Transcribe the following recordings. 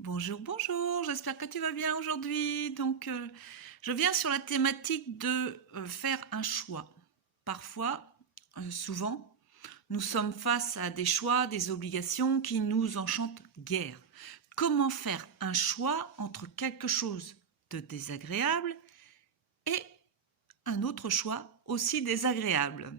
Bonjour, bonjour, j'espère que tu vas bien aujourd'hui. Je viens sur la thématique de faire un choix. Parfois, souvent, nous sommes face à des choix, des obligations qui nous enchantent guère. Comment faire un choix entre quelque chose de désagréable et un autre choix aussi désagréable?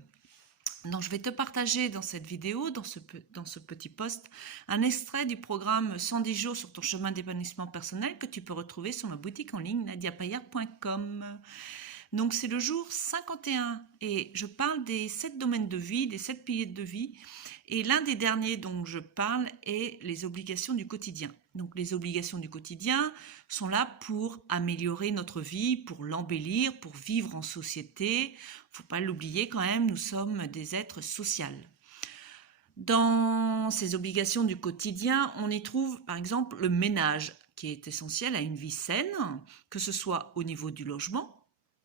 Donc, je vais te partager dans cette vidéo, dans ce petit post, un extrait du programme 110 jours sur ton chemin d'épanouissement personnel que tu peux retrouver sur ma boutique en ligne nadiapayard.com. Donc, c'est le jour 51 et je parle des 7 domaines de vie, des 7 piliers de vie. Et l'un des derniers dont je parle est les obligations du quotidien. Donc, les obligations du quotidien sont là pour améliorer notre vie, pour l'embellir, pour vivre en société. Faut pas l'oublier quand même, nous sommes des êtres sociaux. Dans ces obligations du quotidien, on y trouve par exemple le ménage qui est essentiel à une vie saine, que ce soit au niveau du logement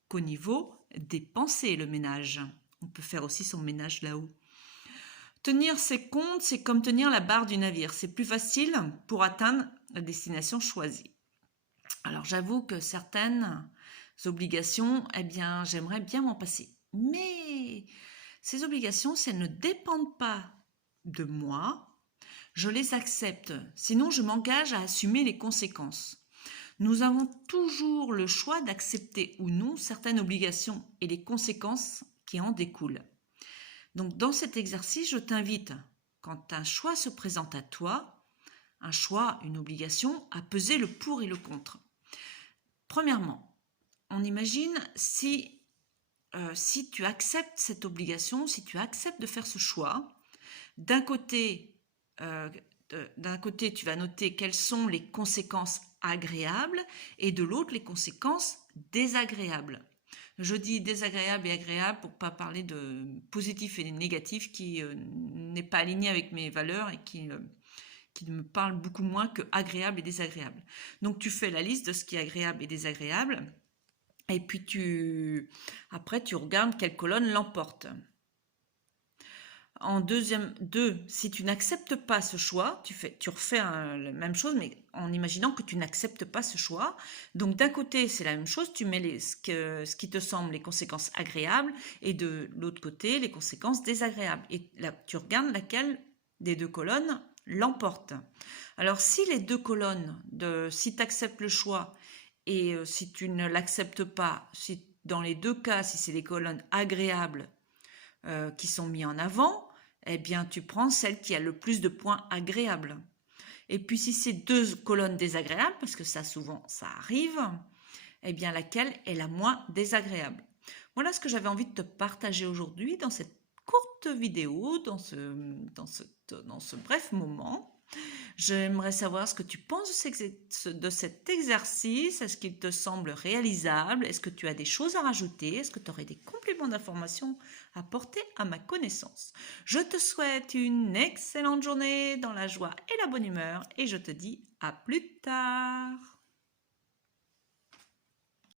qu'au niveau des pensées, le ménage. On peut faire aussi son ménage là-haut. Tenir ses comptes, c'est comme tenir la barre du navire. C'est plus facile pour atteindre la destination choisie. Alors j'avoue que certaines obligations, eh bien, j'aimerais bien m'en passer. Mais ces obligations, si elles ne dépendent pas de moi, je les accepte. Sinon, je m'engage à assumer les conséquences. Nous avons toujours le choix d'accepter ou non certaines obligations et les conséquences qui en découlent. Donc, dans cet exercice, je t'invite, quand un choix se présente à toi, un choix, une obligation, à peser le pour et le contre. Premièrement, on imagine si tu acceptes cette obligation, si tu acceptes de faire ce choix, d'un côté, tu vas noter quelles sont les conséquences agréables et de l'autre, les conséquences désagréables. Je dis désagréable et agréable pour ne pas parler de positif et négatif qui n'est pas aligné avec mes valeurs et qui me parle beaucoup moins que agréable et désagréable. Donc tu fais la liste de ce qui est agréable et désagréable et puis après tu regardes quelle colonne l'emporte. En deuxième, si tu n'acceptes pas ce choix, tu refais la même chose, mais en imaginant que tu n'acceptes pas ce choix. Donc d'un côté, c'est la même chose, tu mets ce qui te semble les conséquences agréables, et de l'autre côté, les conséquences désagréables. Et là, tu regardes laquelle des deux colonnes l'emporte. Alors si les deux colonnes, si tu acceptes le choix et si tu ne l'acceptes pas, si dans les deux cas, si c'est les colonnes agréables, qui sont mis en avant, eh bien tu prends celle qui a le plus de points agréables. Et puis si c'est deux colonnes désagréables, parce que ça souvent ça arrive, eh bien laquelle est la moins désagréable. Voilà ce que j'avais envie de te partager aujourd'hui dans cette courte vidéo, dans ce bref moment. J'aimerais savoir ce que tu penses de cet exercice. Est-ce qu'il te semble réalisable? Est-ce que tu as des choses à rajouter? Est-ce que tu aurais des compléments d'information à porter à ma connaissance? Je te souhaite une excellente journée dans la joie et la bonne humeur et je te dis à plus tard.